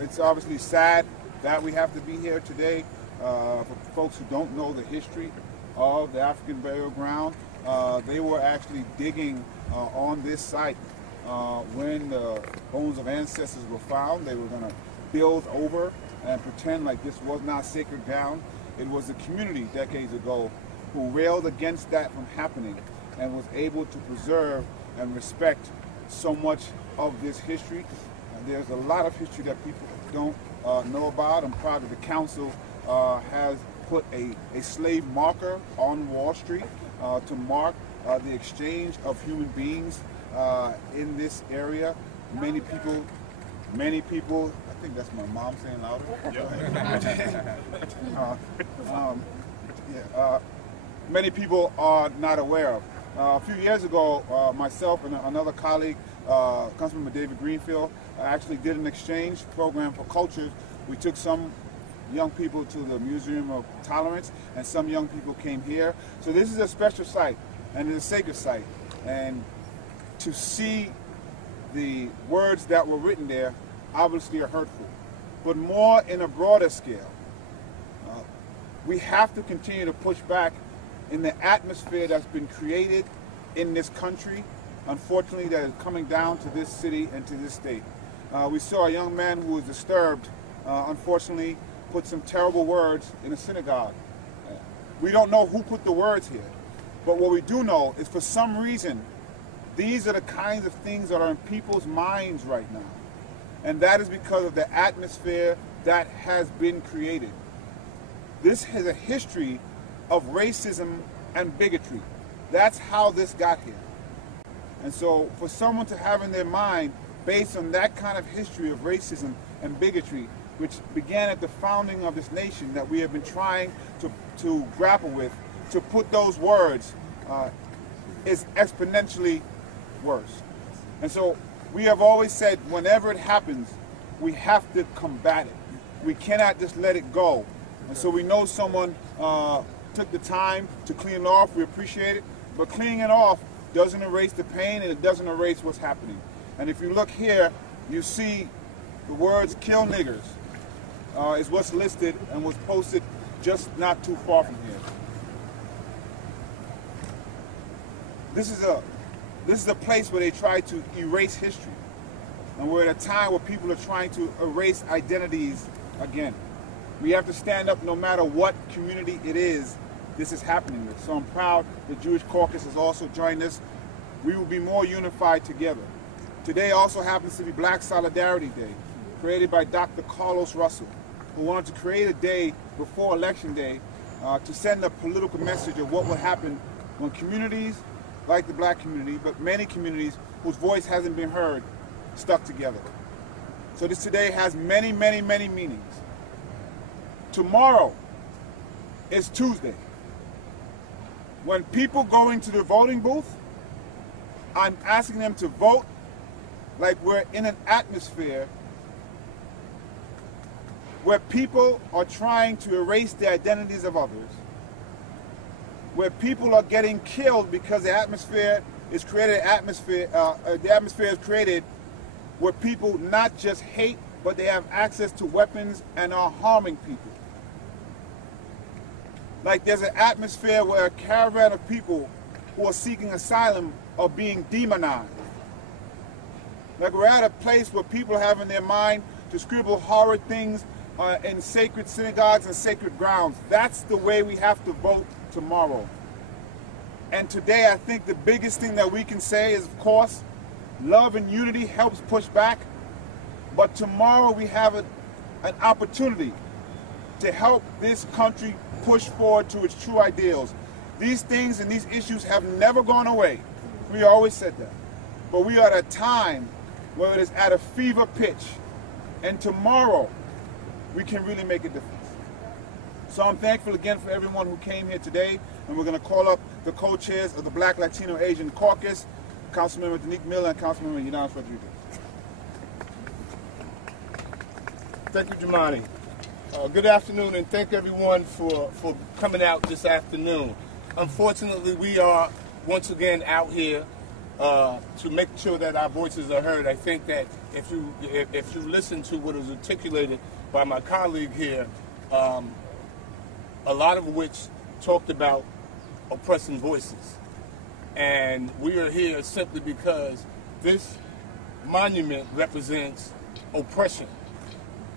It's obviously sad that we have to be here today. For folks who don't know the history of the African burial ground, they were actually digging on this site when the bones of ancestors were found. They were going to build over and pretend like this was not sacred ground. It was the community decades ago who railed against that from happening and was able to preserve and respect so much of this history. There's a lot of history that people don't know about. I'm proud that the council has put a slave marker on Wall Street to mark the exchange of human beings in this area. Many people, I think that's my mom saying louder. Many people are not aware of. A few years ago, myself and another colleague, Councilmember David Greenfield, actually did an exchange program for cultures. We took some young people to the Museum of Tolerance, and some young people came here. So this is a special site, and it's a sacred site. And to see the words that were written there obviously are hurtful. But more in a broader scale, we have to continue to push back in the atmosphere that's been created in this country, unfortunately, that is coming down to this city and to this state. We saw a young man who was disturbed, unfortunately, put some terrible words in a synagogue. We don't know who put the words here, but what we do know is for some reason, these are the kinds of things that are in people's minds right now. And that is because of the atmosphere that has been created. This has a history of racism and bigotry. That's how this got here. And so for someone to have in their mind, based on that kind of history of racism and bigotry, which began at the founding of this nation that we have been trying to grapple with, to put those words is exponentially worse. And so we have always said whenever it happens, we have to combat it. We cannot just let it go. And so we know someone took the time to clean it off. We appreciate it. But cleaning it off doesn't erase the pain, and it doesn't erase what's happening. And if you look here, you see the words "kill niggers" is what's listed and was posted just not too far from here. This is a place where they try to erase history. And we're at a time where people are trying to erase identities again. We have to stand up no matter what community it is this is happening with. So I'm proud the Jewish Caucus has also joined us. We will be more unified together. Today also happens to be Black Solidarity Day, created by Dr. Carlos Russell, who wanted to create a day before Election Day to send a political message of what will happen when communities like the black community, but many communities whose voice hasn't been heard, stuck together. So this today has many, many, many meanings. Tomorrow is Tuesday. When people go into the voting booth, I'm asking them to vote like we're in an atmosphere where people are trying to erase the identities of others, where people are getting killed because the atmosphere is created, the atmosphere is created where people not just hate, but they have access to weapons and are harming people. Like there's an atmosphere where a caravan of people who are seeking asylum are being demonized. Like we're at a place where people have in their mind to scribble horrid things in sacred synagogues and sacred grounds. That's the way we have to vote tomorrow. And today I think the biggest thing that we can say is, of course, love and unity helps push back. But tomorrow we have an opportunity to help this country push forward to its true ideals. These things and these issues have never gone away. We always said that. But we are at a time where it is at a fever pitch. And tomorrow, we can really make a difference. So I'm thankful again for everyone who came here today. And we're going to call up the co-chairs of the Black, Latino, Asian Caucus, Councilmember Danique Miller and Councilmember Unanis Rodriguez. Thank you, Jumani. Good afternoon, and thank everyone for coming out this afternoon. Unfortunately, we are once again out here to make sure that our voices are heard. I think that if you listen to what was articulated by my colleague here, a lot of which talked about oppressing voices. And we are here simply because this monument represents oppression.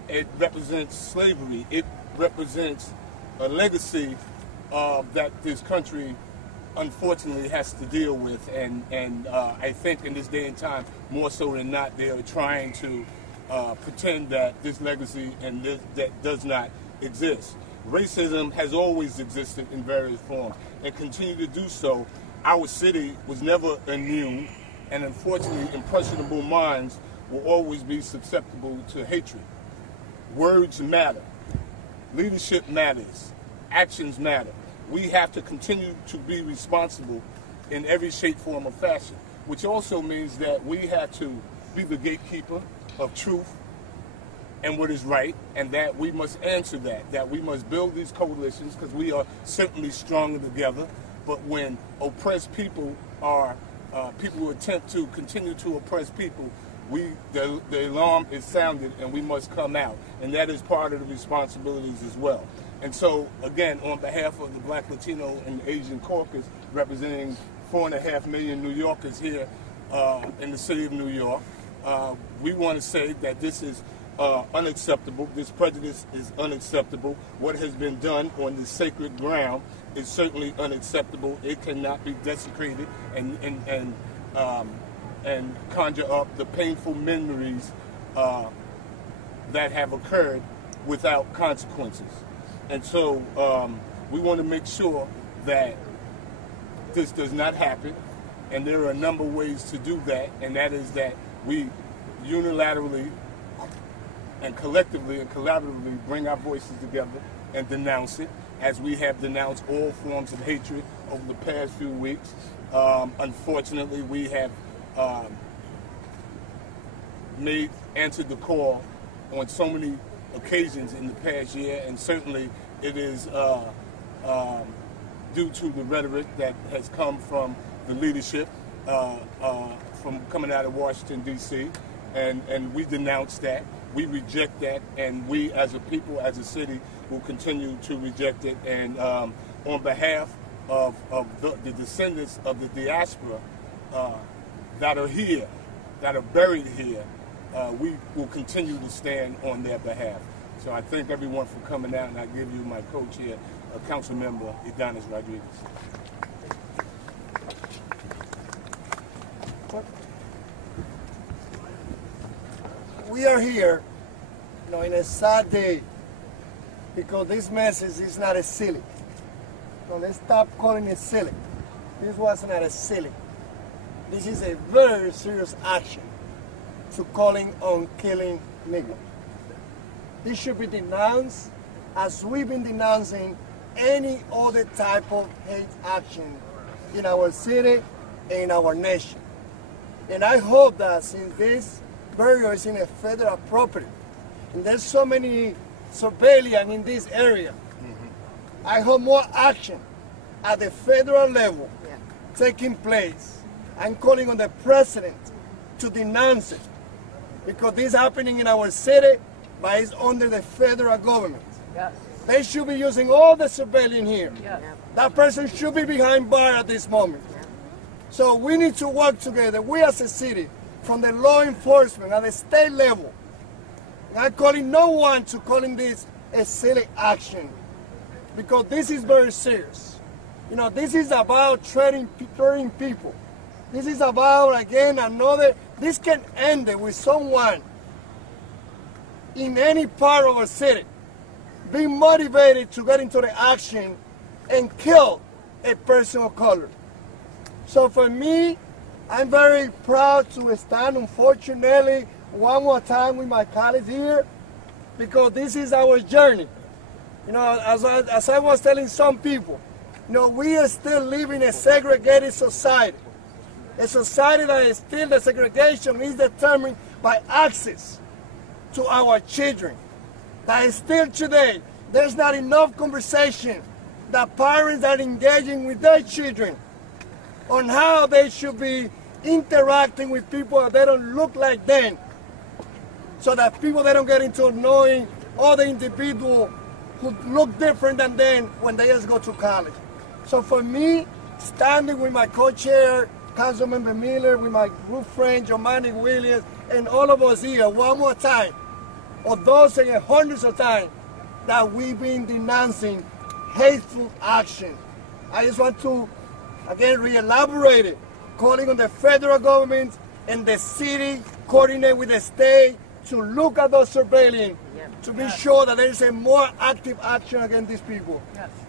It represents slavery. It represents a legacy that this country unfortunately has to deal with. And I think in this day and time, more so than not, they are trying to pretend that this legacy and that does not exist. Racism has always existed in various forms and continue to do so. Our city was never immune, and unfortunately, impressionable minds will always be susceptible to hatred. Words matter. Leadership matters. Actions matter. We have to continue to be responsible in every shape, form, or fashion, which also means that we have to be the gatekeeper of truth and what is right, and that we must answer that we must build these coalitions because we are certainly stronger together. But when oppressed people are people who attempt to continue to oppress people, the alarm is sounded and we must come out, and that is part of the responsibilities as well. And so, again, on behalf of the Black, Latino, and Asian caucus, representing 4.5 million New Yorkers here in the city of New York, we want to say that this is unacceptable. This prejudice is unacceptable. What has been done on this sacred ground is certainly unacceptable. It cannot be desecrated and conjure up the painful memories that have occurred without consequences. And so we want to make sure that this does not happen, and there are a number of ways to do that, and that is that we unilaterally and collectively and collaboratively bring our voices together and denounce it, as we have denounced all forms of hatred over the past few weeks. Unfortunately, we have answered the call on so many occasions in the past year, and certainly it is due to the rhetoric that has come from the leadership from coming out of Washington, D.C., and we denounce that. We reject that, and we as a people, as a city, will continue to reject it. And on behalf of the descendants of the diaspora that are here, that are buried here, we will continue to stand on their behalf. So I thank everyone for coming out, and I give you my coach here, Council Member Adonis Rodriguez. We are here, in a sad day, because this message is not a silly. Let's stop calling it silly. This was not a silly. This is a very serious action to calling on killing Negroes. This should be denounced as we've been denouncing any other type of hate action in our city and in our nation. And I hope that since this burial is in a federal property, and there's so many surveillance in this area, I hope more action at the federal level taking place. I'm calling on the president to denounce it, because this is happening in our city, but it's under the federal government. Yes. They should be using all the surveillance here. Yes. That person should be behind bar at this moment. Yes. So we need to work together, we as a city, from the law enforcement at the state level. I'm calling no one to calling this a silly action, because this is very serious. This is about treating people. This is about, again, this can end with someone in any part of our city being motivated to get into the action and kill a person of color. So for me, I'm very proud to stand, unfortunately, one more time with my colleagues here, because this is our journey. As I was telling some people, we are still living in a segregated society. A society that is still, the segregation is determined by access to our children. That is still today, there's not enough conversation that parents are engaging with their children on how they should be interacting with people that they don't look like them, so that people, they don't get into knowing other individuals who look different than them when they just go to college. So for me, standing with my co-chair, Councilmember Miller, with my good friend, Giovanni Williams, and all of us here, one more time, or dozens and hundreds of times, that we've been denouncing hateful action. I just want to, again, re-elaborate it, calling on the federal government and the city, coordinate with the state, to look at those surveillance, to be sure that there is a more active action against these people.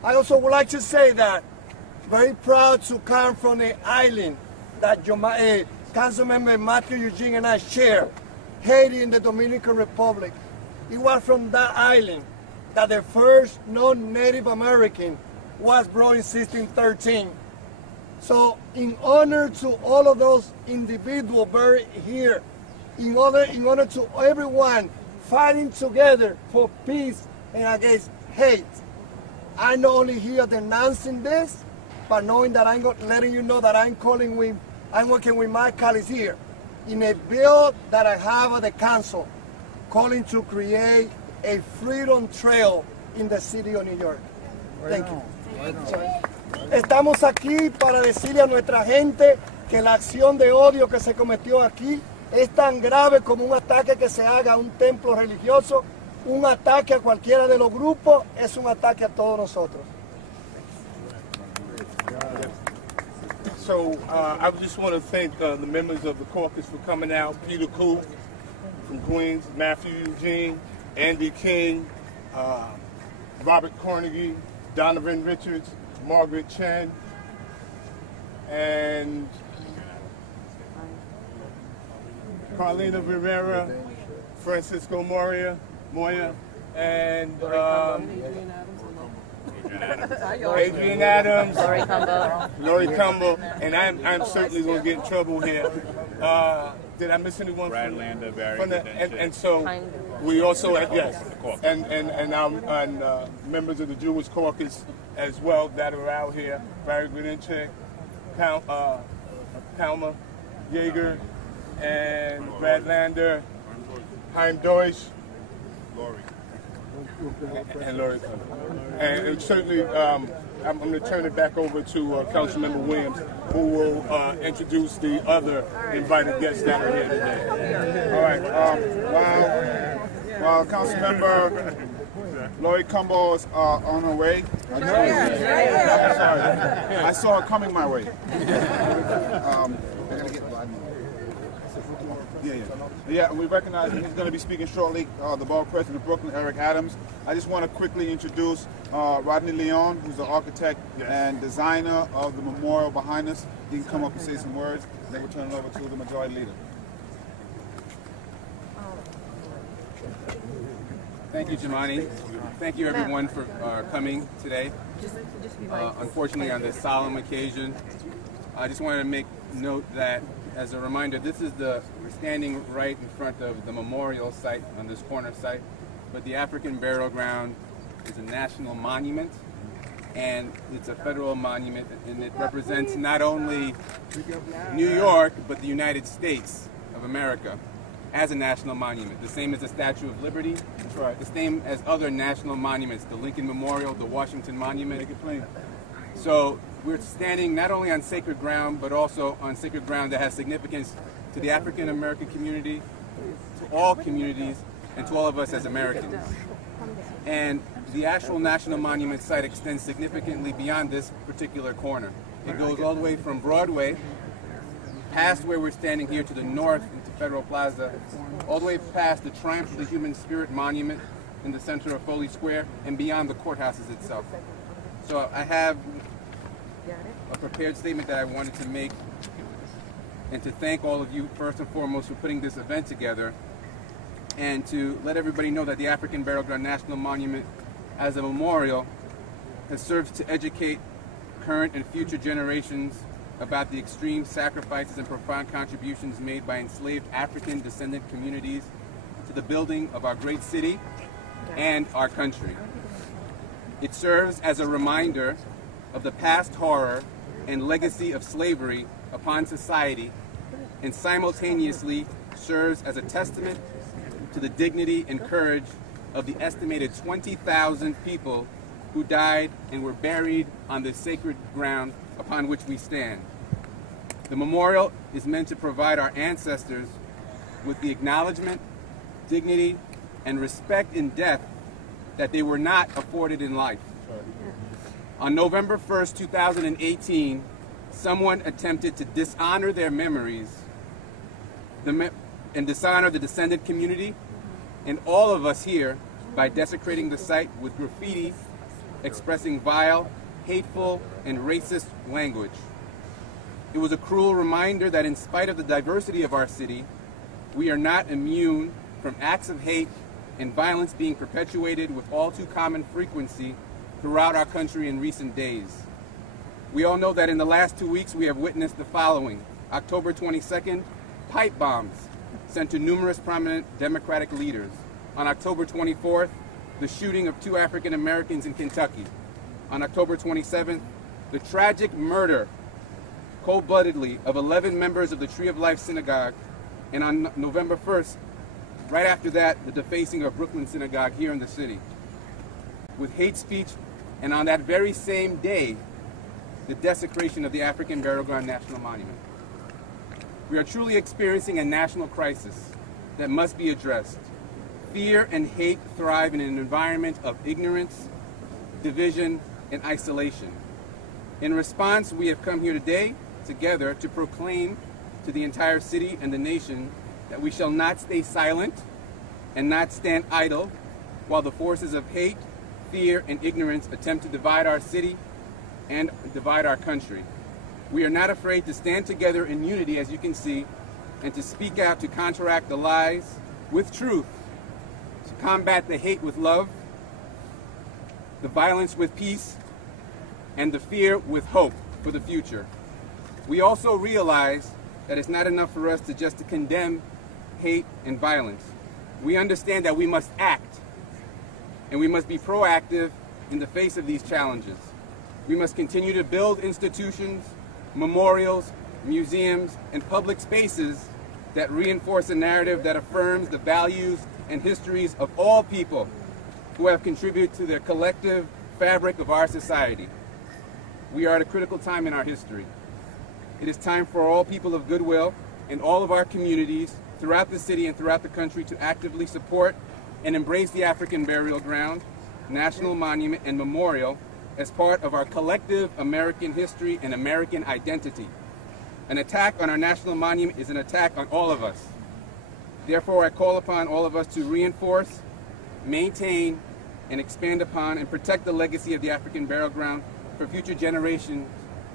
I also would like to say that very proud to come from the island that Councilmember Matthew Eugene and I share, Haiti and the Dominican Republic. It was from that island that the first non-Native American was brought in 1613. So in honor to all of those individuals buried here, in honor to everyone fighting together for peace and against hate, I not only here denouncing this, but knowing that I'm letting you know that I'm working with my colleagues here in a bill that I have at the council, calling to create a freedom trail in the city of New York. Thank you. Estamos aquí para decirle a nuestra gente que la acción de odio que se cometió aquí es tan grave como un ataque que se haga a un templo religioso, un ataque a cualquiera de los grupos, es un ataque a todos nosotros. So I just want to thank the members of the caucus for coming out. Peter Koo from Queens, Matthew Eugene, Andy King, Robert Carnegie, Donovan Richards, Margaret Chen, and Carlina Rivera, Francisco Moya, and Adrian Adams, Lori Cumbo, and I'm certainly going to get in trouble here. Did I miss anyone? Brad Landa, Barry and so we also had, yes, and members of the Jewish caucus as well that are out here. Barry Grinchek, Kalma Yeager, and Brad Lander, Chaim Deutsch, and Lori. And certainly, I'm going to turn it back over to Councilmember Williams, who will introduce the other invited guests that are here today. All right. While Councilmember Lori Cumbo is on her way, I saw her coming my way. Yeah, we recognize that he's going to be speaking shortly, the borough president of Brooklyn, Eric Adams. I just want to quickly introduce Rodney Leon, who's the architect and designer of the memorial behind us. He can come up and say some words, and then we'll turn it over to the majority leader. Thank you, Jemani. Thank you, everyone, for coming today. Unfortunately, on this solemn occasion, I just wanted to make note that, as a reminder, we're standing right in front of the memorial site on this corner site, but the African Burial Ground is a national monument, and it's a federal monument, and it represents not only New York, but the United States of America as a national monument, the same as the Statue of Liberty, that's right, the same as other national monuments, the Lincoln Memorial, the Washington Monument. Make it plain. So we're standing not only on sacred ground, but also on sacred ground that has significance to the African American community, to all communities, and to all of us as Americans. And the actual national monument site extends significantly beyond this particular corner. It goes all the way from Broadway, past where we're standing here to the north into Federal Plaza, all the way past the Triumph of the Human Spirit Monument in the center of Foley Square, and beyond the courthouses itself. So I have a prepared statement that I wanted to make, and to thank all of you first and foremost for putting this event together, and to let everybody know that the African Burial Ground National Monument as a memorial has served to educate current and future generations about the extreme sacrifices and profound contributions made by enslaved African descendant communities to the building of our great city and our country. It serves as a reminder of the past horror and legacy of slavery upon society, and simultaneously serves as a testament to the dignity and courage of the estimated 20,000 people who died and were buried on the sacred ground upon which we stand. The memorial is meant to provide our ancestors with the acknowledgement, dignity, and respect in death that they were not afforded in life. On November 1st, 2018, someone attempted to dishonor their memories and dishonor the descendant community and all of us here by desecrating the site with graffiti expressing vile, hateful, and racist language. It was a cruel reminder that in spite of the diversity of our city, we are not immune from acts of hate and violence being perpetuated with all too common frequency throughout our country in recent days. We all know that in the last 2 weeks we have witnessed the following. October 22nd, pipe bombs sent to numerous prominent Democratic leaders. On October 24th, the shooting of 2 African Americans in Kentucky. On October 27th, the tragic murder, cold-bloodedly, of 11 members of the Tree of Life Synagogue. And on November 1st, right after that, the defacing of Brooklyn Synagogue here in the city. With hate speech, and on that very same day, the desecration of the African Burial Ground National Monument. We are truly experiencing a national crisis that must be addressed. Fear and hate thrive in an environment of ignorance, division, and isolation. In response, we have come here today together to proclaim to the entire city and the nation that we shall not stay silent and not stand idle while the forces of hate, fear, and ignorance attempt to divide our city and divide our country. We are not afraid to stand together in unity, as you can see, and to speak out to counteract the lies with truth, to combat the hate with love, the violence with peace, and the fear with hope for the future. We also realize that it's not enough for us to just condemn hate and violence. We understand that we must act, and we must be proactive in the face of these challenges. We must continue to build institutions, memorials, museums, and public spaces that reinforce a narrative that affirms the values and histories of all people who have contributed to the collective fabric of our society. We are at a critical time in our history. It is time for all people of goodwill in all of our communities throughout the city and throughout the country to actively support and embrace the African Burial Ground, National Monument, and Memorial as part of our collective American history and American identity. An attack on our national monument is an attack on all of us. Therefore, I call upon all of us to reinforce, maintain, and expand upon and protect the legacy of the African Burial Ground for future generations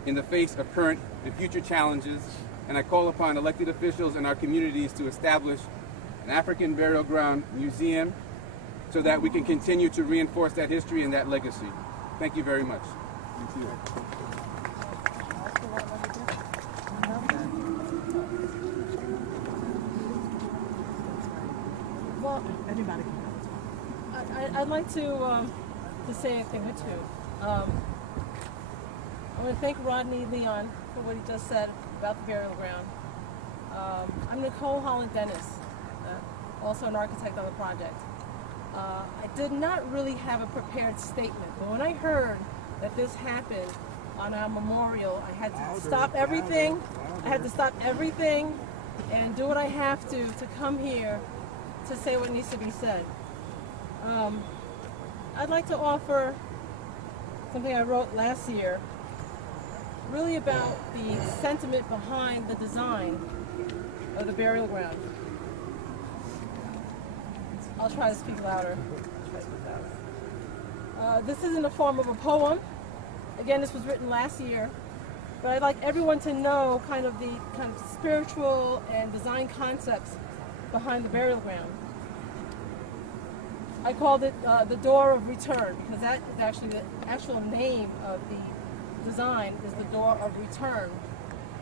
in the face of current and future challenges. And I call upon elected officials in our communities to establish an African Burial Ground museum so that we can continue to reinforce that history and that legacy. Thank you very much. Thank you. Well, anybody can. I'd like to say a thing or two. I want to thank Rodney Leon for what he just said about the burial ground. I'm Nicole Holland-Dennis, also an architect on the project. I did not really have a prepared statement, but when I heard that this happened on our memorial, I had to stop everything. I had to stop everything and do what I have to come here to say what needs to be said. I'd like to offer something I wrote last year, really about the sentiment behind the design of the burial ground. I'll try to speak louder. This is in the form of a poem. Again, this was written last year, but I'd like everyone to know kind of the spiritual and design concepts behind the burial ground. I called it the Door of Return, because that is actually the actual name of the design is the Door of Return,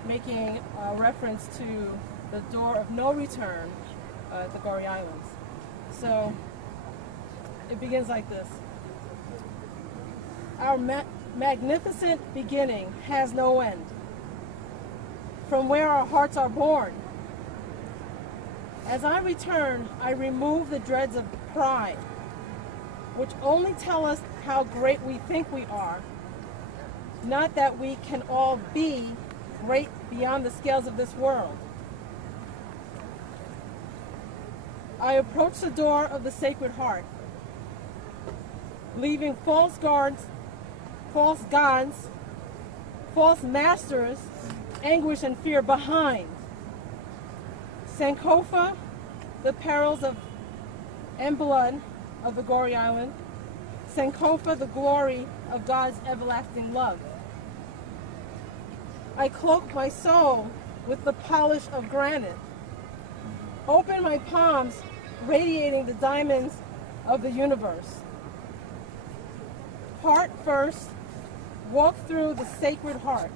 making reference to the Door of No Return at the Goree Islands. So it begins like this. Our magnificent beginning has no end. From where our hearts are born, As I return, I remove the dreads of pride, which only tell us how great we think we are, not that we can all be great beyond the scales of this world. I approach the door of the Sacred Heart, leaving false gods, false masters, anguish and fear behind. Sankofa, the perils of and blood of the gory island. Sankofa, the glory of God's everlasting love. I cloak my soul with the polish of granite. Open my palms, radiating the diamonds of the universe. Heart first, walk through the Sacred Heart.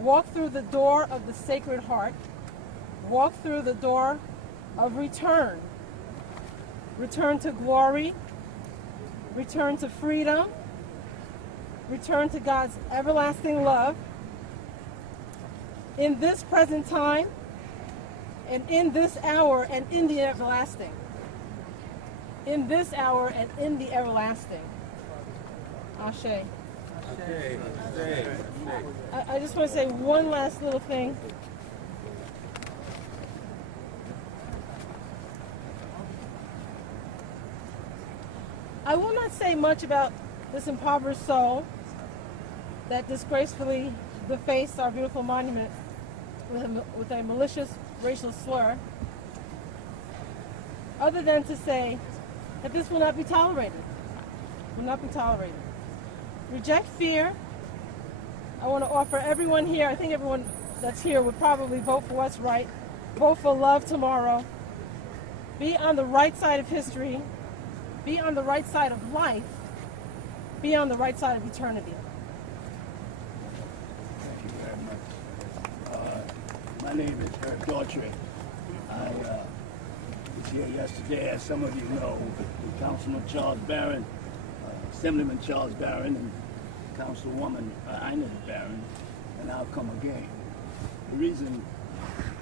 Walk through the door of the Sacred Heart. Walk through the door of return. Return to glory. Return to freedom. Return to God's everlasting love. In this present time, and in this hour, and in the everlasting. In this hour, and in the everlasting. Ashe. I just want to say one last little thing. I will not say much about this impoverished soul that disgracefully defaced our beautiful monument with a malicious racial slur, other than to say that this will not be tolerated. Will not be tolerated. Reject fear. I want to offer everyone here, I think everyone that's here would probably vote for what's right. Vote for love tomorrow. Be on the right side of history. Be on the right side of life. Be on the right side of eternity. Thank you very much. My name is Herb Daughtry. I was here yesterday, as some of you know, with Councilman Charles Barron, Assemblyman Charles Barron, and Councilwoman Ina Barron, and I'll come again. The reason,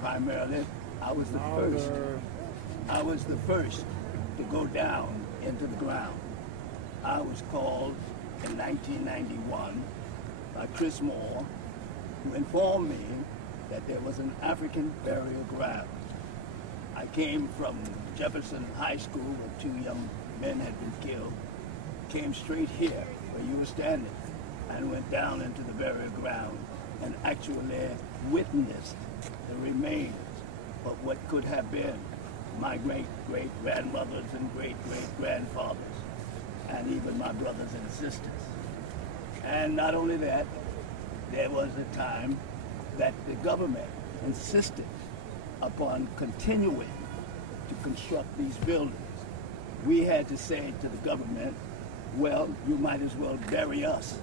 primarily, I was the first to go down into the ground. I was called in 1991 by Chris Moore, who informed me that there was an African burial ground. I came from Jefferson High School where 2 young men had been killed, came straight here where you were standing, and went down into the burial ground and actually witnessed the remains of what could have been my great-great-grandmothers and great-great-grandfathers, and even my brothers and sisters. And not only that, there was a time that the government insisted upon continuing to construct these buildings. We had to say to the government, well, you might as well bury us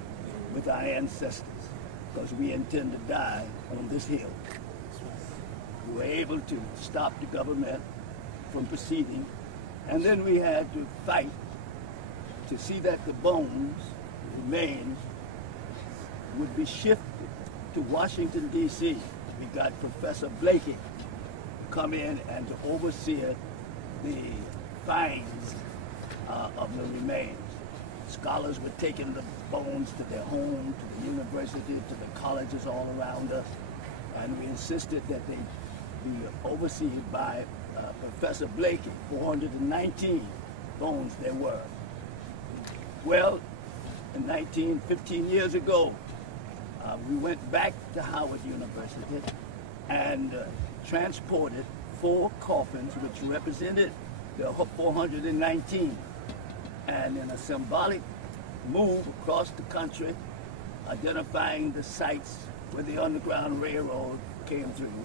with our ancestors, because we intend to die on this hill. We were able to stop the government from proceeding, and then we had to fight to see that the bones, the remains, would be shifted to Washington, D.C. We got Professor Blakey to come in and to oversee the finds of the remains. Scholars were taking the bones to their home, to the university, to the colleges all around us, and we insisted that they be overseen by Professor Blakey. 419 bones there were. Well, 15 years ago, we went back to Howard University and transported 4 coffins which represented the 419. And in a symbolic move across the country, identifying the sites where the Underground Railroad came through,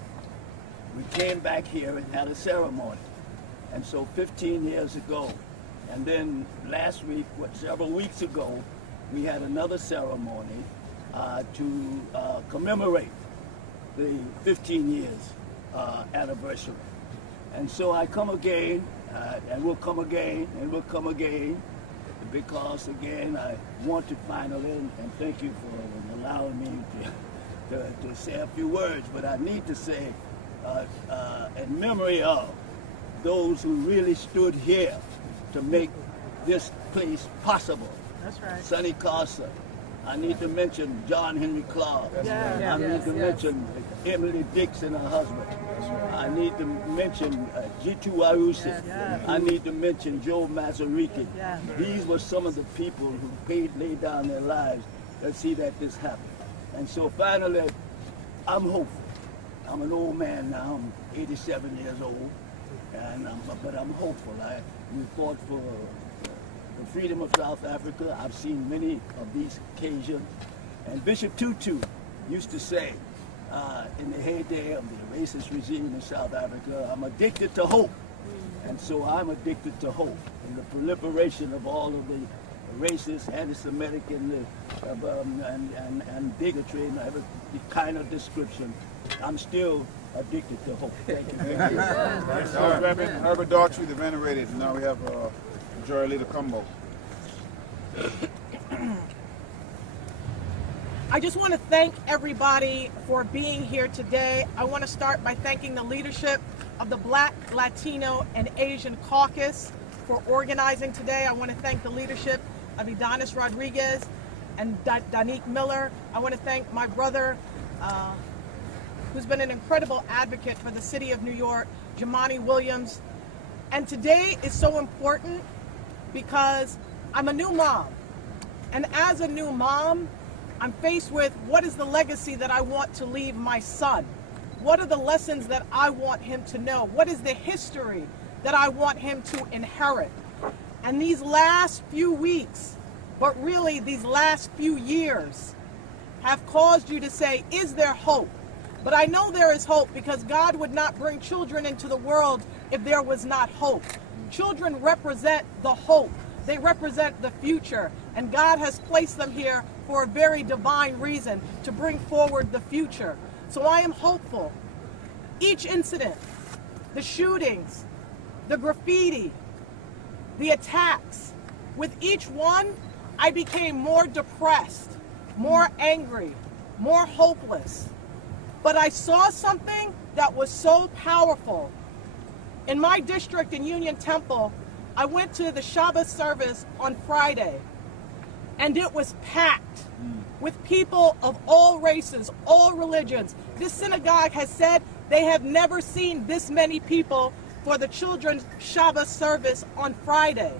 we came back here and had a ceremony. And so 15 years ago, and then last week, several weeks ago, we had another ceremony to commemorate the 15 years anniversary. And so I come again, and we'll come again, and we'll come again, because again, I want to finally, and thank you for allowing me to say a few words, but I need to say, in memory of those who really stood here to make this place possible. That's right. Sonny Carson. I need to mention John Henry Clark. I need to mention Emily Dix and her husband. I need to mention G2 Arusi. I need to mention Joe Mazzariki. These were some of the people who laid down their lives to see that this happened. And so finally, I'm hopeful. I'm an old man now. I'm 87 years old, but I'm hopeful. We fought for the freedom of South Africa. I've seen many of these occasions. And Bishop Tutu used to say, in the heyday of the racist regime in South Africa, I'm addicted to hope. And so I'm addicted to hope. And the proliferation of all of the racist, anti-Semitic, and bigotry, and every kind of description, I'm still addicted to hope. Thank you. Thank you. Reverend Herbert Daughtry, the Venerated. And now we have Majority Leader Cumbo. I just want to thank everybody for being here today. I want to start by thanking the leadership of the Black, Latino, and Asian Caucus for organizing today. I want to thank the leadership of Adonis Rodriguez and Danique Miller. I want to thank my brother, who's been an incredible advocate for the city of New York, Jamani Williams. And today is so important because I'm a new mom. And as a new mom, I'm faced with what is the legacy that I want to leave my son? What are the lessons that I want him to know? What is the history that I want him to inherit? And these last few weeks, but really these last few years, have caused you to say, is there hope? But I know there is hope because God would not bring children into the world if there was not hope. Children represent the hope. They represent the future. And God has placed them here for a very divine reason, to bring forward the future. So I am hopeful. Each incident, the shootings, the graffiti, the attacks, with each one, I became more depressed, more angry, more hopeless. But I saw something that was so powerful. In my district in Union Temple, I went to the Shabbat service on Friday, and it was packed with people of all races, all religions. This synagogue has said they have never seen this many people for the children's Shabbat service on Friday.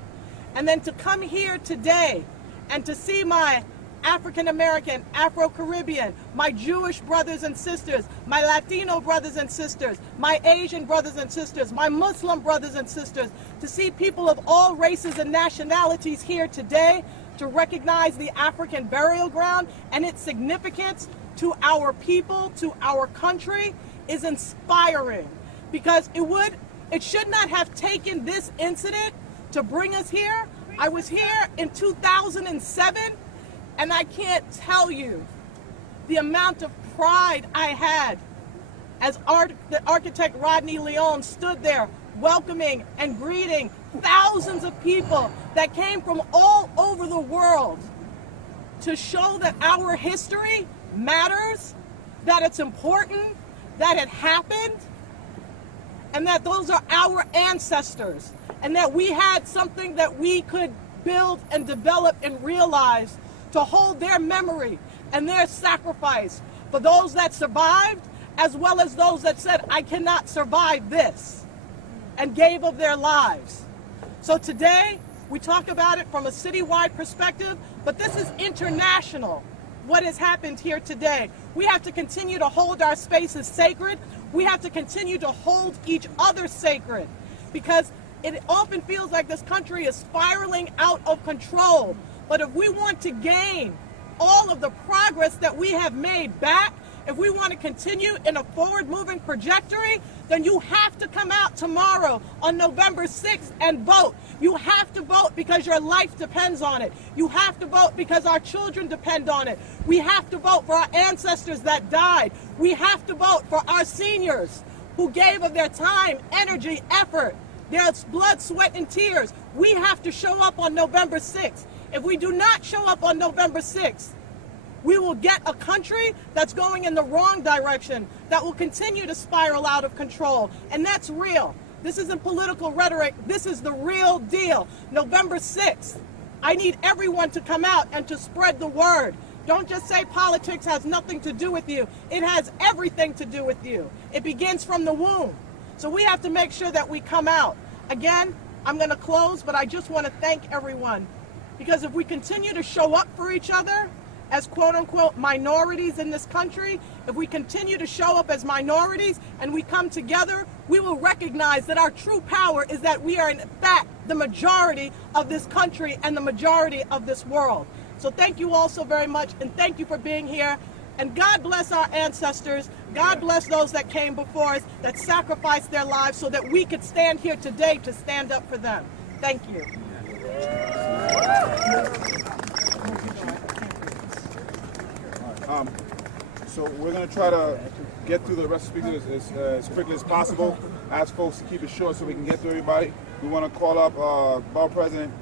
And then to come here today and to see my African-American, Afro-Caribbean, my Jewish brothers and sisters, my Latino brothers and sisters, my Asian brothers and sisters, my Muslim brothers and sisters, to see people of all races and nationalities here today to recognize the African burial ground and its significance to our people, to our country, is inspiring. Because it should not have taken this incident to bring us here. I was here in 2007, and I can't tell you the amount of pride I had as the architect Rodney Leon stood there welcoming and greeting thousands of people that came from all over the world to show that our history matters, that it's important, that it happened, and that those are our ancestors, and that we had something that we could build and develop and realize to hold their memory and their sacrifice for those that survived, as well as those that said, I cannot survive this, and gave of their lives. So today, we talk about it from a citywide perspective, but this is international, what has happened here today. We have to continue to hold our spaces sacred. We have to continue to hold each other sacred, because it often feels like this country is spiraling out of control. But if we want to gain all of the progress that we have made back, if we want to continue in a forward-moving trajectory, then you have to come out tomorrow on November 6th and vote. You have to vote because your life depends on it. You have to vote because our children depend on it. We have to vote for our ancestors that died. We have to vote for our seniors who gave of their time, energy, effort, their blood, sweat, and tears. We have to show up on November 6th. If we do not show up on November 6th, we will get a country that's going in the wrong direction, that will continue to spiral out of control. And that's real. This isn't political rhetoric. This is the real deal. November 6th, I need everyone to come out and to spread the word. Don't just say politics has nothing to do with you. It has everything to do with you. It begins from the womb. So we have to make sure that we come out. Again, I'm going to close, but I just want to thank everyone. Because if we continue to show up for each other as quote-unquote minorities in this country, if we continue to show up as minorities and we come together, we will recognize that our true power is that we are in fact the majority of this country and the majority of this world. So thank you all so very much, and thank you for being here. And God bless our ancestors. God bless those that came before us, that sacrificed their lives so that we could stand here today to stand up for them. Thank you. So we're going to try to get through the rest of the speakers as quickly as possible. Ask folks to keep it short so we can get to everybody. We want to call up Borough President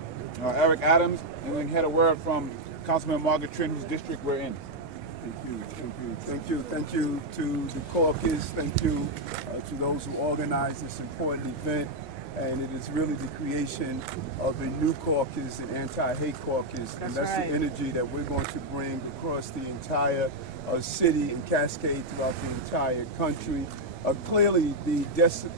Eric Adams, and we can get a word from Councilman Margaret Trin, whose district we're in. Thank you to the caucus. Thank you to those who organized this important event. And it is really the creation of a new caucus, an anti-hate caucus. And that's the energy that we're going to bring across the entire city and cascade throughout the entire country. Clearly, the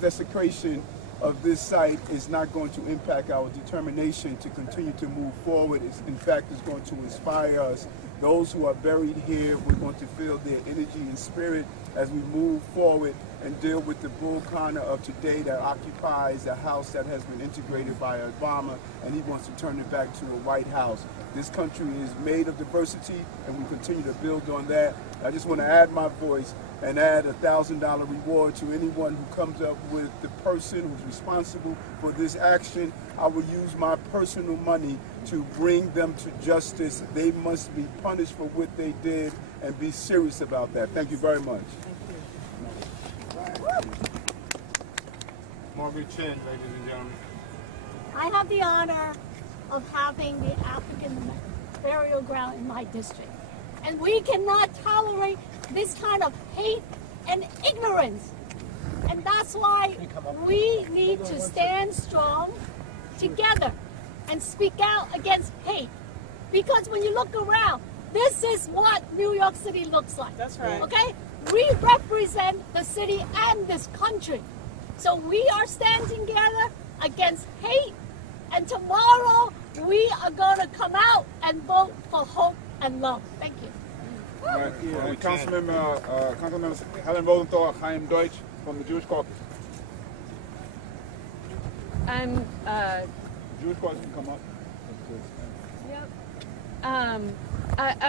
desecration of this site is not going to impact our determination to continue to move forward. In fact, it's going to inspire us. Those who are buried here, we're going to feel their energy and spirit as we move forward and deal with the bull Connor of today that occupies a house that has been integrated by Obama, and he wants to turn it back to a White House. This country is made of diversity, and we continue to build on that. I just want to add my voice and add a $1,000 reward to anyone who comes up with the person who's responsible for this action. I will use my personal money to bring them to justice. They must be punished for what they did, and be serious about that. Thank you very much. Margaret Chin, ladies and gentlemen. I have the honor of having the African burial ground in my district. And we cannot tolerate this kind of hate and ignorance. And that's why we need to stand strong together and speak out against hate. Because when you look around, this is what New York City looks like. That's right. Okay? We represent the city and this country. So we are standing together against hate. And tomorrow, we are going to come out and vote for hope and love. Thank you. Councilman Helen Rosenthal, Chaim Deutsch from the Jewish Caucus. I'm Jewish Caucus can come up. Yep. I'm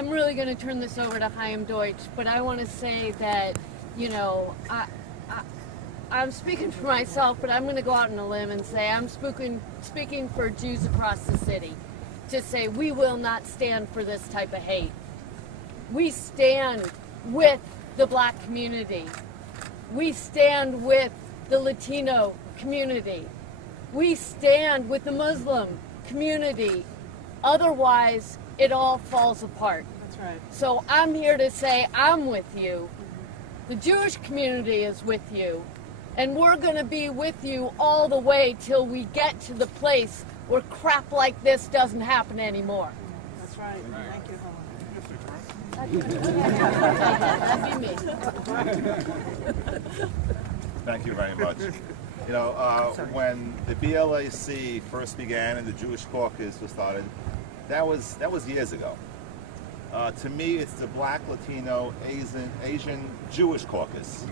really going to turn this over to Chaim Deutsch, but I want to say that, you know, I'm speaking for myself, but I'm going to go out on a limb and say I'm speaking for Jews across the city to say we will not stand for this type of hate. We stand with the Black community. We stand with the Latino community. We stand with the Muslim community. Otherwise, it all falls apart. That's right. So I'm here to say I'm with you. The Jewish community is with you. And we're going to be with you all the way till we get to the place where crap like this doesn't happen anymore. That's right. Thank you, Helen. That'd be me. Thank you very much. You know, when the BLAC first began and the Jewish Caucus was started, that was years ago. To me, it's the Black, Latino, Asian Jewish Caucus.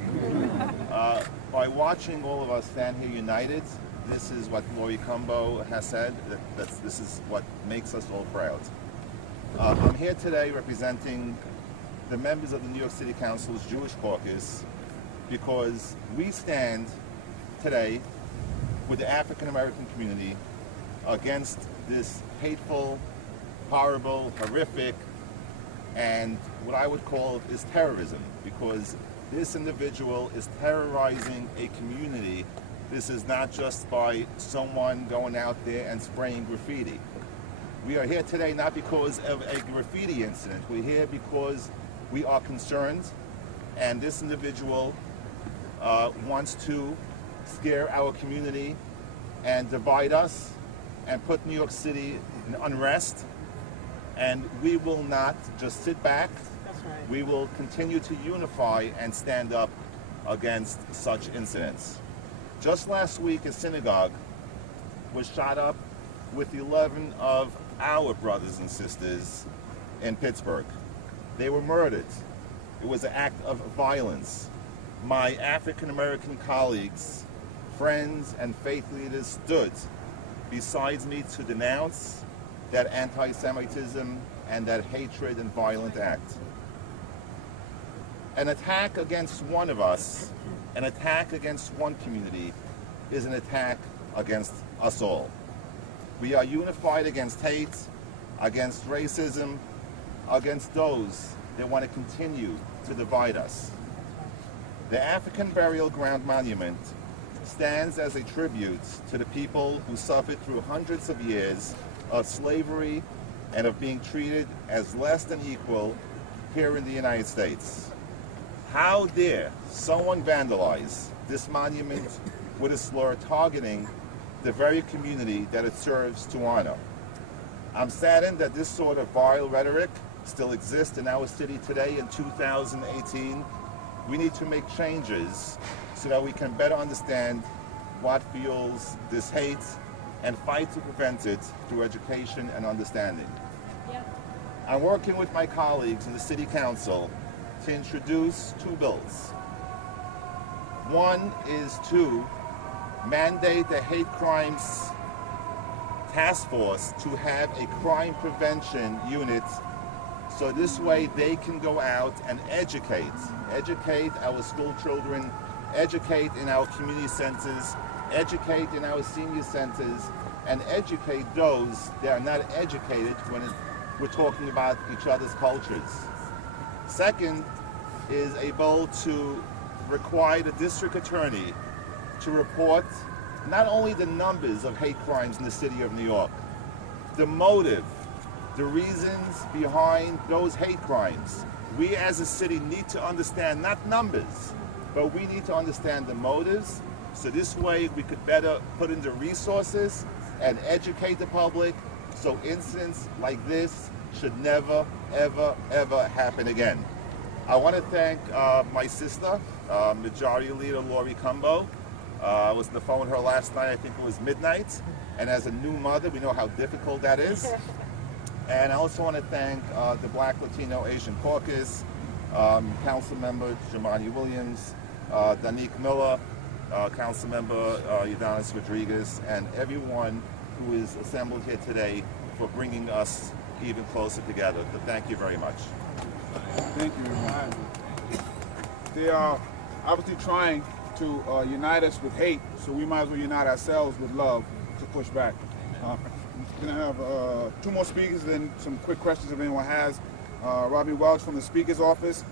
By watching all of us stand here united, this is what Lori Cumbo has said, this is what makes us all proud. I'm here today representing the members of the New York City Council's Jewish Caucus because we stand today with the African American community against this hateful, horrible, horrific, and what I would call is terrorism, because this individual is terrorizing a community. This is not just by someone going out there and spraying graffiti. We are here today not because of a graffiti incident. We're here because we are concerned, and this individual wants to scare our community and divide us and put New York City in unrest. And we will not just sit back. That's right. We will continue to unify and stand up against such incidents. Just last week, a synagogue was shot up with 11 of our brothers and sisters in Pittsburgh. They were murdered. It was an act of violence. My African American colleagues, friends, and faith leaders stood beside me to denounce that anti-Semitism and that hatred and violent act. An attack against one of us, an attack against one community, is an attack against us all. We are unified against hate, against racism, against those that want to continue to divide us. The African Burial Ground Monument stands as a tribute to the people who suffered through hundreds of years of slavery and of being treated as less than equal here in the United States. How dare someone vandalize this monument with a slur targeting the very community that it serves to honor? I'm saddened that this sort of vile rhetoric still exists in our city today in 2018. We need to make changes so that we can better understand what fuels this hate and fight to prevent it through education and understanding. Yeah. I'm working with my colleagues in the City Council to introduce two bills. One is to mandate the hate crimes task force to have a crime prevention unit, so this way they can go out and educate our school children, educate in our community centers, educate in our senior centers, and educate those that are not educated when we're talking about each other's cultures. Second is a bill to require the district attorney to report not only the numbers of hate crimes in the city of New York, the motive, the reasons behind those hate crimes. We as a city need to understand not numbers, but we need to understand the motives, so this way we could better put in the resources and educate the public, so incidents like this should never, ever, ever happen again. I want to thank my sister, Majority Leader Lori Cumbo. I was on the phone with her last night, I think it was midnight, and as a new mother, we know how difficult that is. And I also want to thank the Black, Latino, Asian Caucus, Council Member Jamani Williams, Danique Miller, Council Member Udanis Rodriguez, and everyone who is assembled here today for bringing us even closer together. So thank you very much. Thank you. They are obviously trying to unite us with hate, so we might as well unite ourselves with love to push back. We're going to have two more speakers and then some quick questions if anyone has. Robbie Welch from the Speaker's Office,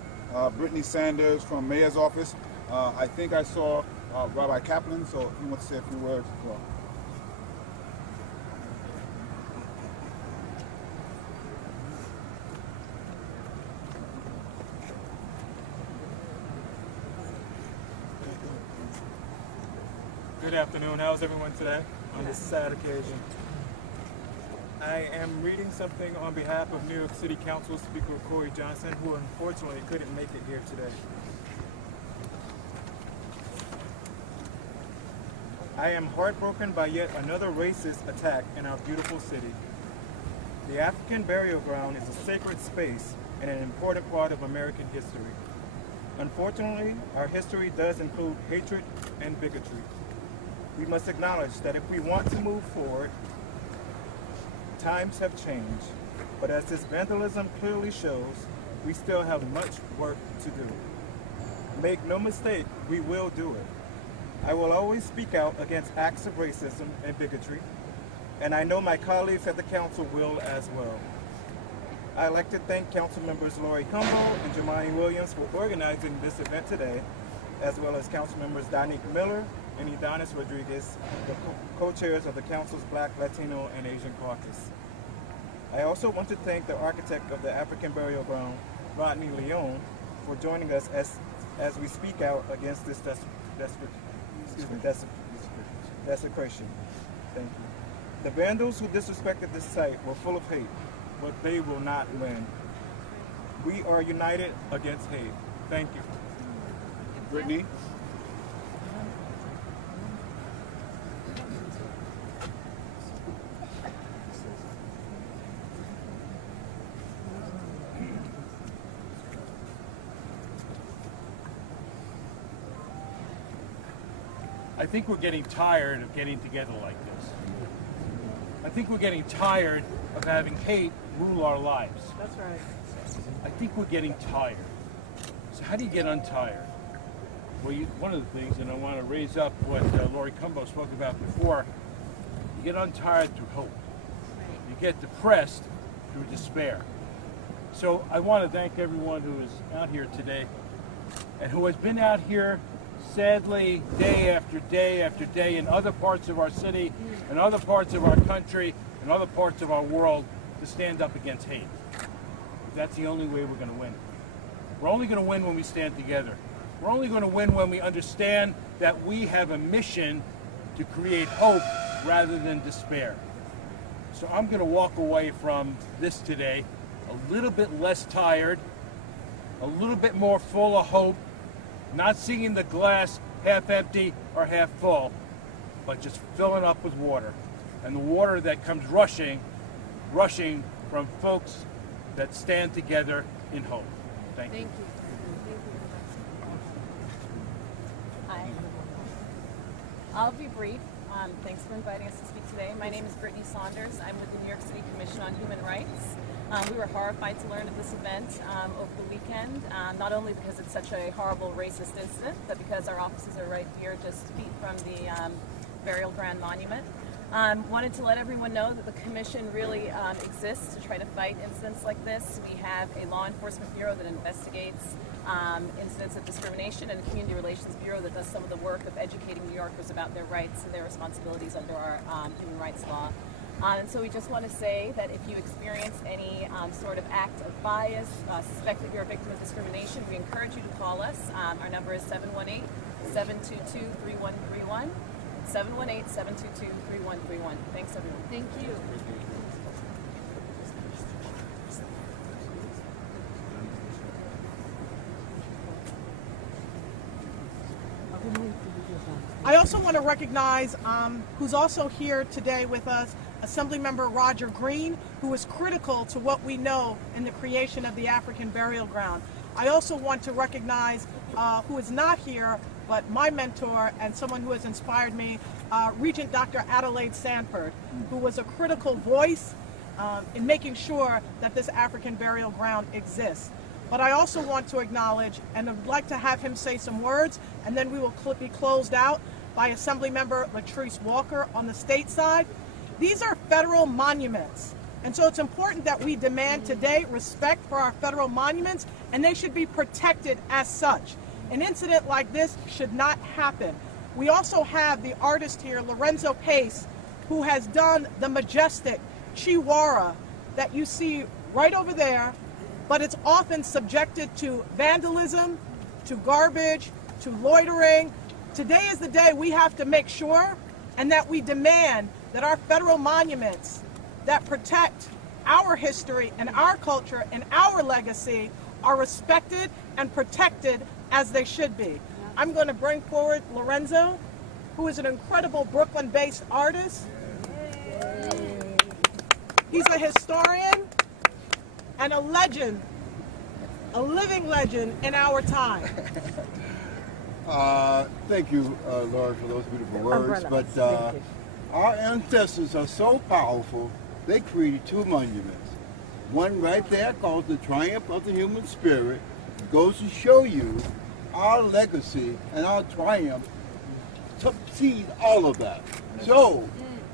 Brittany Saunders from Mayor's Office. I think I saw Rabbi Kaplan, so if you want to say a few words as well. Good afternoon. How's everyone today on this sad occasion? I am reading something on behalf of New York City Council Speaker Corey Johnson, who unfortunately couldn't make it here today. I am heartbroken by yet another racist attack in our beautiful city. The African burial ground is a sacred space and an important part of American history. Unfortunately, our history does include hatred and bigotry. We must acknowledge that if we want to move forward, times have changed, but as this vandalism clearly shows, we still have much work to do. Make no mistake, we will do it. I will always speak out against acts of racism and bigotry, and I know my colleagues at the council will as well. I'd like to thank council members Lori Cumbo and Jamani Williams for organizing this event today, as well as council members Danique Miller and Udanis Rodriguez, the co-chairs of the council's Black, Latino, and Asian Caucus. I also want to thank the architect of the African burial ground, Rodney Leon, for joining us as we speak out against this desperate excuse me, desecration. Thank you. The vandals who disrespected this site were full of hate, but they will not win. We are united against hate. Thank you. Brittany? I think we're getting tired of getting together like this. I think we're getting tired of having hate rule our lives. That's right. I think we're getting tired. So how do you get untired? Well, one of the things, and I want to raise up what Lori Cumbo spoke about before, you get untired through hope. You get depressed through despair. So I want to thank everyone who is out here today and who has been out here sadly day after day after day in other parts of our city, in other parts of our country, in other parts of our world to stand up against hate. That's the only way we're going to win. We're only going to win when we stand together. We're only going to win when we understand that we have a mission to create hope rather than despair. So I'm going to walk away from this today a little bit less tired, a little bit more full of hope, not seeing the glass half empty or half full, but just filling up with water. And the water that comes rushing from folks that stand together in hope. Thank you. Hi. I'll be brief. Thanks for inviting us to speak today. My name is Brittany Saunders. I'm with the New York City Commission on Human Rights. We were horrified to learn of this event over the weekend, not only because it's such a horrible racist incident, but because our offices are right here just feet from the Burial Ground Monument. Wanted to let everyone know that the Commission really exists to try to fight incidents like this. We have a law enforcement bureau that investigates incidents of discrimination and a community relations bureau that does some of the work of educating New Yorkers about their rights and their responsibilities under our human rights law. And so we just want to say that if you experience any sort of act of bias, suspect that you're a victim of discrimination, we encourage you to call us. Our number is 718-722-3131. 718-722-3131. Thanks, everyone. Thank you. I also want to recognize who's also here today with us, Assemblymember Roger Green, who was critical to what we know in the creation of the African burial ground. I also want to recognize who is not here, but my mentor and someone who has inspired me, Regent Dr. Adelaide Sanford, who was a critical voice in making sure that this African burial ground exists. But I also want to acknowledge, and I'd like to have him say some words, and then we will be closed out by Assemblymember Latrice Walker on the state side. These are federal monuments, and so it's important that we demand today respect for our federal monuments, and they should be protected as such. An incident like this should not happen. We also have the artist here, Lorenzo Pace, who has done the majestic Chihuahua that you see right over there, but it's often subjected to vandalism, to garbage, to loitering. Today is the day we have to make sure and that we demand that our federal monuments that protect our history and our culture and our legacy are respected and protected as they should be. I'm going to bring forward Lorenzo, who is an incredible Brooklyn-based artist. He's a historian and a legend, a living legend in our time. Thank you, Laura, for those beautiful words. But our ancestors are so powerful, they created two monuments. One right there called the Triumph of the Human Spirit, goes to show you our legacy and our triumph supersedes all of that. So,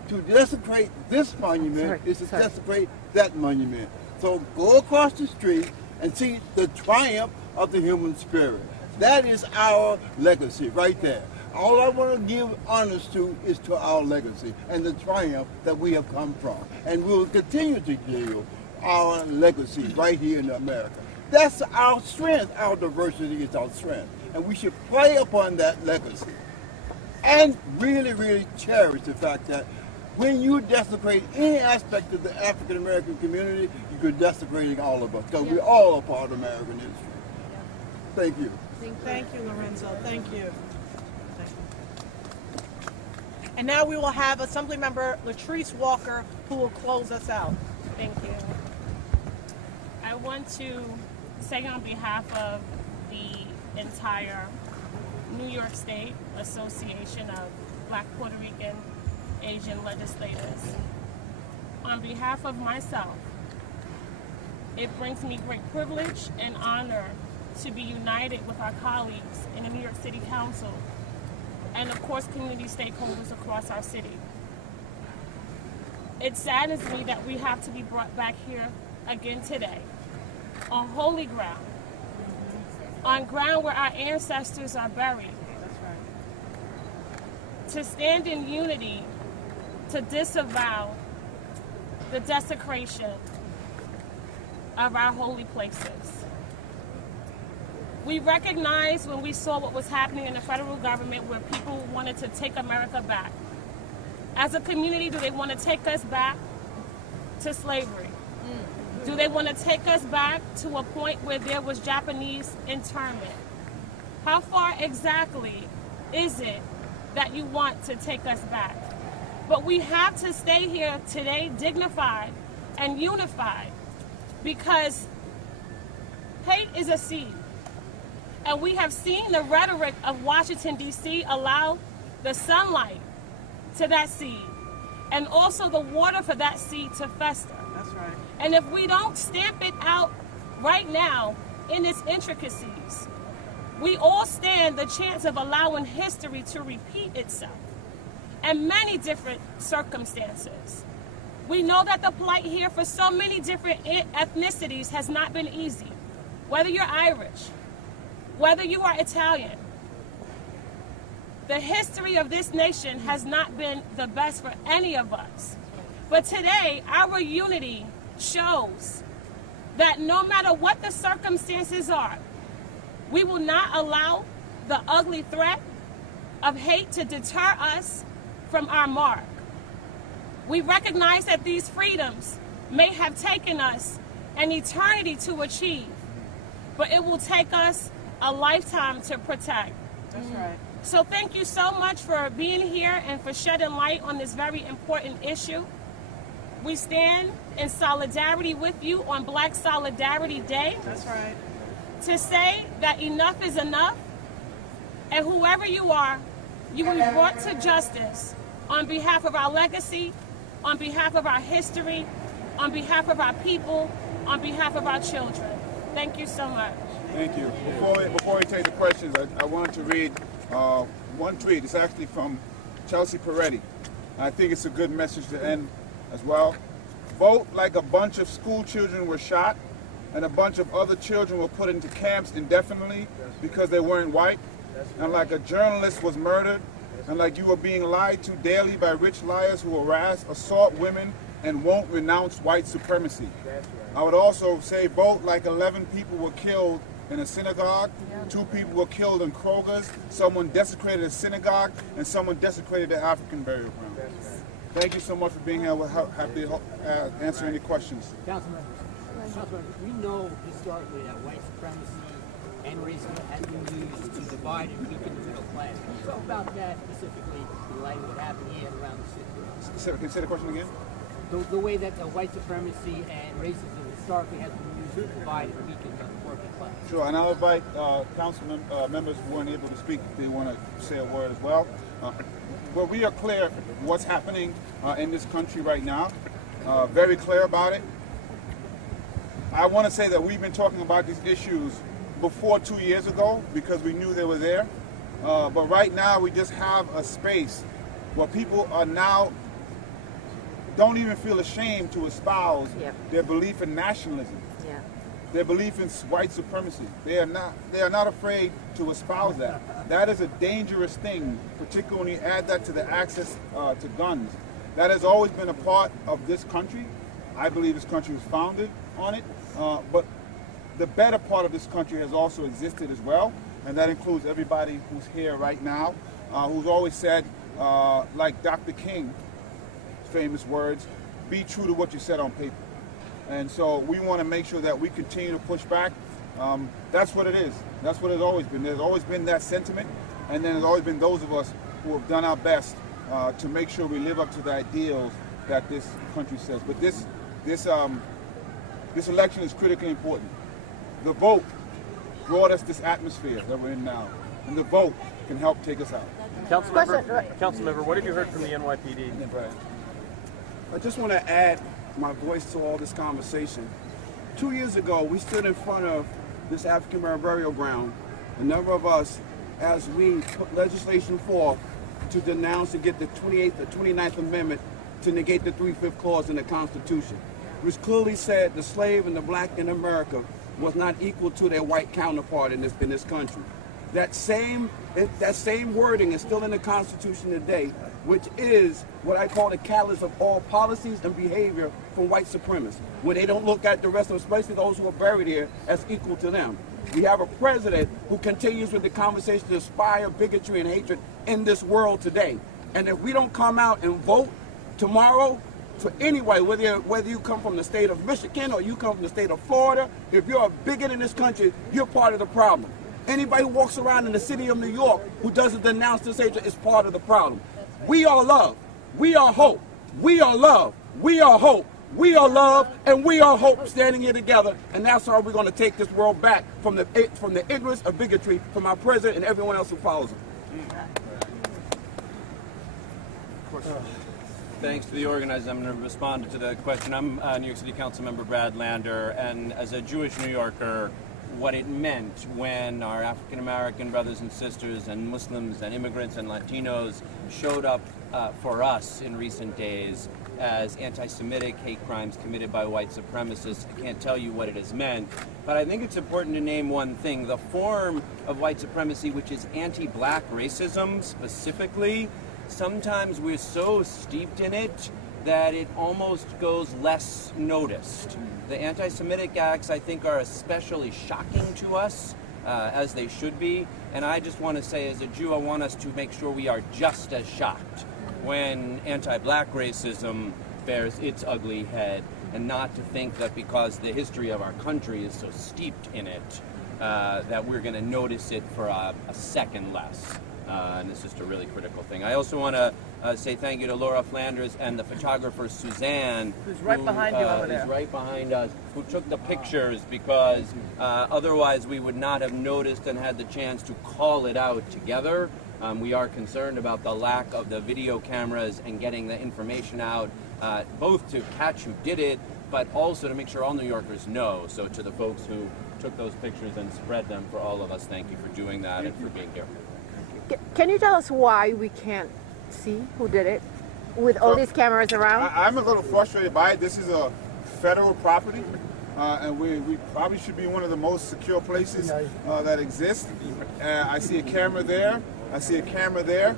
to desecrate this monument is to desecrate that monument. So go across the street and see the triumph of the human spirit. That is our legacy right there. All I want to give honors to is to our legacy and the triumph that we have come from. And we will continue to give our legacy right here in America. That's our strength. Our diversity is our strength. And we should play upon that legacy. and really, really cherish the fact that when you desecrate any aspect of the African American community, you're desecrating all of us, because we're all a part of American history. Thank you. Thank you, Lorenzo. Thank you. And now we will have Assemblymember Latrice Walker, who will close us out. Thank you. I want to say on behalf of the entire New York State Association of Black Puerto Rican Asian Legislators, on behalf of myself, it brings me great privilege and honor to be united with our colleagues in the New York City Council and of course community stakeholders across our city. It saddens me that we have to be brought back here again today on holy ground, on ground where our ancestors are buried, to stand in unity to disavow the desecration of our holy places. We recognize when we saw what was happening in the federal government where people wanted to take America back. As a community, do they want to take us back to slavery? Do they want to take us back to a point where there was Japanese internment? How far exactly is it that you want to take us back? But we have to stay here today dignified and unified, because hate is a seed. And we have seen the rhetoric of Washington, D.C. allow the sunlight to that seed and also the water for that seed to fester. That's right. And if we don't stamp it out right now in its intricacies, we all stand the chance of allowing history to repeat itself and many different circumstances. We know that the plight here for so many different ethnicities has not been easy. Whether you're Irish, whether you are Italian, the history of this nation has not been the best for any of us. But today, our unity shows that no matter what the circumstances are, we will not allow the ugly threat of hate to deter us from our mark. We recognize that these freedoms may have taken us an eternity to achieve, but it will take us a lifetime to protect. That's right. So thank you so much for being here and for shedding light on this very important issue. We stand in solidarity with you on Black Solidarity Day. That's right. To say that enough is enough, and whoever you are, you will be brought to justice on behalf of our legacy, on behalf of our history, on behalf of our people, on behalf of our children. Thank you so much. Thank you. Before we take the questions, I wanted to read one tweet. It's actually from Chelsea Peretti. I think it's a good message to end as well. Vote like a bunch of school children were shot and a bunch of other children were put into camps indefinitely because they weren't white, and like a journalist was murdered, and like you were being lied to daily by rich liars who harass, assault women, and won't renounce white supremacy. I would also say vote like 11 people were killed in a synagogue, 2 people were killed in Kroger's, someone desecrated a synagogue, and someone desecrated the African burial ground. Thank you so much for being here. We'll happy to answer any questions. Council members, we know historically that white supremacy and racism has been used to divide and weaken the middle class. Can you talk about that specifically in light of what happened here and around the city? Can you say the question again? The way that white supremacy and racism historically has been used to divide and weaken the working class. Sure, and I'll invite council members who weren't able to speak if they want to say a word as well. But we are clear what's happening in this country right now, very clear about it. I want to say that we've been talking about these issues before 2 years ago because we knew they were there. But right now we just have a space where people are now don't even feel ashamed to espouse their belief in nationalism, their belief in white supremacy. They are not afraid to espouse that. That is a dangerous thing, particularly when you add that to the access to guns. That has always been a part of this country. I believe this country was founded on it, but the better part of this country has also existed as well, and that includes everybody who's here right now. who's always said, like Dr. King's famous words, be true to what you said on paper. And so we want to make sure that we continue to push back. That's what it is. That's what it's always been. There's always been that sentiment, and then there's always been those of us who have done our best to make sure we live up to the ideals that this country says. But this election is critically important. The vote brought us this atmosphere that we're in now, and the vote can help take us out. Councilmember, what have you heard from the NYPD? I just want to add my voice to all this conversation. 2 years ago, we stood in front of this African American burial ground, a number of us, as we put legislation forth to denounce and get the 28th or 29th Amendment to negate the 3/5 clause in the Constitution, which clearly said the slave and the black in America was not equal to their white counterpart in this country. That same wording is still in the Constitution today, which is what I call the catalyst of all policies and behavior from white supremacists, where they don't look at the rest of, especially those who are buried here, as equal to them. We have a president who continues with the conversation to inspire bigotry and hatred in this world today. And if we don't come out and vote tomorrow, for anybody, whether you come from the state of Michigan or you come from the state of Florida, if you're a bigot in this country, you're part of the problem. Anybody who walks around in the city of New York who doesn't denounce this hatred is part of the problem. We are love. We are hope. We are love. We are hope. We are love, and we are hope, standing here together, and that's how we're going to take this world back from the ignorance of bigotry from our president and everyone else who follows him. Thanks to the organizers. I'm going to respond to the question. I'm New York City Council Member Brad Lander, and as a Jewish New Yorker, what it meant when our African American brothers and sisters and Muslims and immigrants and Latinos showed up for us in recent days as anti-Semitic hate crimes committed by white supremacists. I can't tell you what it has meant, but I think it's important to name one thing. The form of white supremacy, which is anti-black racism specifically, sometimes we're so steeped in it that it almost goes less noticed. The anti-Semitic acts, I think, are especially shocking to us, as they should be. And I just want to say, as a Jew, I want us to make sure we are just as shocked when anti-black racism bears its ugly head, and not to think that because the history of our country is so steeped in it, that we're going to notice it for a second less. And it's just a really critical thing. I also want to say thank you to Laura Flanders and the photographer Suzanne, who's right behind you over there. Is right behind us, who took the pictures, because otherwise we would not have noticed and had the chance to call it out together. We are concerned about the lack of the video cameras and getting the information out, both to catch who did it, but also to make sure all New Yorkers know. So to the folks who took those pictures and spread them for all of us, thank you for doing that and for being here. Can you tell us why we can't see who did it with all these cameras around? I'm a little frustrated by it. This is a federal property, and we probably should be one of the most secure places that exist. I see a camera there. I see a camera there.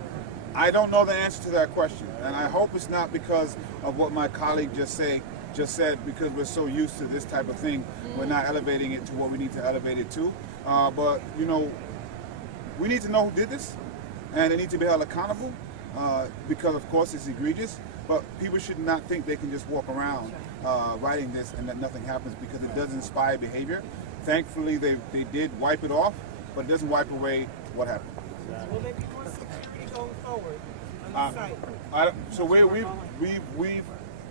I don't know the answer to that question, and I hope it's not because of what my colleague just said, because we're so used to this type of thing, we're not elevating it to what we need to elevate it to. But, you know, we need to know who did this, and they need to be held accountable, because of course it's egregious, but people should not think they can just walk around writing this and that nothing happens, because it does inspire behavior. Thankfully they did wipe it off, but it doesn't wipe away what happened. Will there be more security going forward on the site? So we've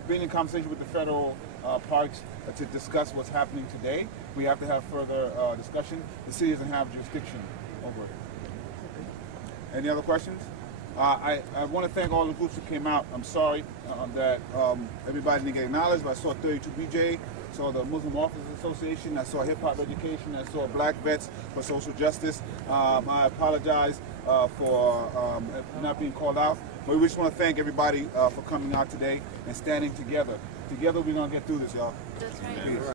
been in conversation with the federal parks to discuss what's happening today. We have to have further discussion. The city doesn't have jurisdiction over it. Any other questions? I want to thank all the groups that came out. I'm sorry that everybody didn't get acknowledged, but I saw 32BJ, saw the Muslim Officers Association, I saw Hip Hop Education, I saw Black Vets for Social Justice. I apologize for not being called out, but we just want to thank everybody for coming out today and standing together. Together we're going to get through this, y'all. That's right.